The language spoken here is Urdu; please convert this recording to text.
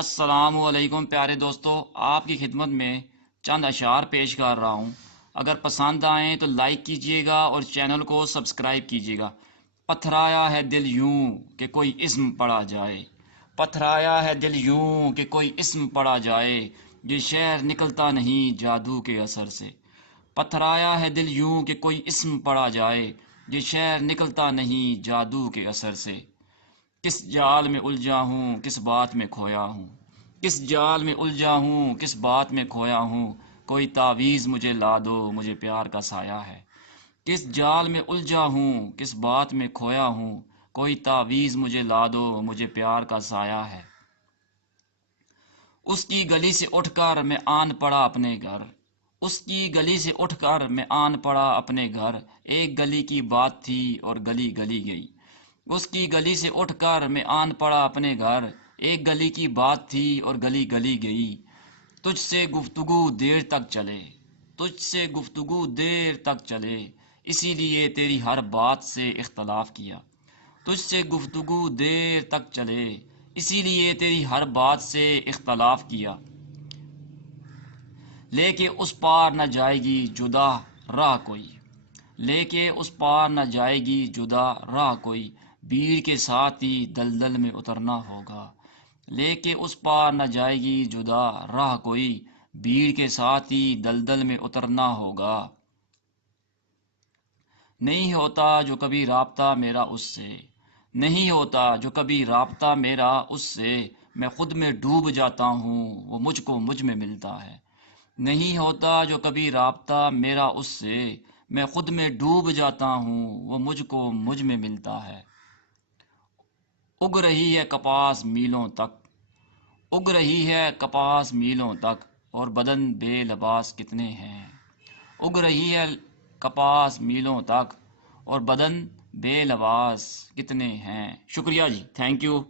السلام علیکم پیارے دوستو، آپ کی خدمت میں چند اشعار پیش کر رہا ہوں۔ اگر پسند آئیں تو لائک کیجیے گا اور چینل کو سبسکرائب کیجیے گا۔ پتھرایا ہے دل یوں کہ کوئی اسم پڑا جائے، پتھرایا ہے دل یوں کہ کوئی اسم پڑا جائے، یہ شہر نکلتا نہیں جادو کے اثر سے۔ پتھرایا ہے دل یوں کہ کوئی اسم پڑا جائے، یہ شہر نکلتا نہیں جادو کے اثر سے۔ کس جال میں الجھا ہوں کس بات میں کھویا ہوں، کس جال میں الجھا ہوں کس بات میں کھویا ہوں، کوئی تعویذ مجھے لا دو مجھے پیار کا سایہ ہے۔ کس جال میں الجھا ہوں کس بات میں کھویا ہوں، کوئی تعویذ مجھے لا دو مجھے پیار کا سایہ ہے۔ اس کی گلی سے اٹھ کر میں آن پڑا اپنے گھر، اس کی گلی سے اٹھ کر میں آن پڑا اپنے گھر، ایک گلی کی بات تھی اور گلی گلی گئی۔ اس کی گلی سے اٹھ کر میں آن پڑا اپنے گھر، ایک گلی کی بات تھی اور گلی گلی گئی۔ تجھ سے گفتگو دیر تک چلے، تجھ سے گفتگو دیر تک چلے، اسی لیے تیری ہر بات سے اختلاف کیا۔ تجھ سے گفتگو دیر تک چلے، اسی لیے تیری ہر بات سے اختلاف کیا۔ لے کے اس پار نہ جائے گی جدا راہ کوئی، لے کے اس پار نہ جائے گی جدا راہ کوئی، بھیڑ کے ساتھ ہی دلدل میں اترنا ہوگا۔ لے کے اس پار نہ جائے گی جدا راہ کوئی، بھیڑ کے ساتھ ہی دلدل میں اترنا ہوگا۔ نہیں ہوتا جو کبھی رابطہ میرا اس سے، نہیں ہوتا جو کبھی رابطہ میرا اس سے، میں خود میں ڈوب جاتا ہوں وہ مجھ کو مجھ میں ملتا ہے۔ نہیں ہوتا جو کبھی رابطہ میرا اس سے، میں خود میں ڈوب جاتا ہوں وہ مجھ کو مجھ میں ملتا ہے۔ اگ رہی ہے کپاس میلوں تک، اگ رہی ہے کپاس میلوں تک، اور بدن بے لباس کتنے ہیں۔ اگ رہی ہے کپاس میلوں تک اور بدن بے لباس کتنے ہیں۔ شکریہ جی، تھینک یو۔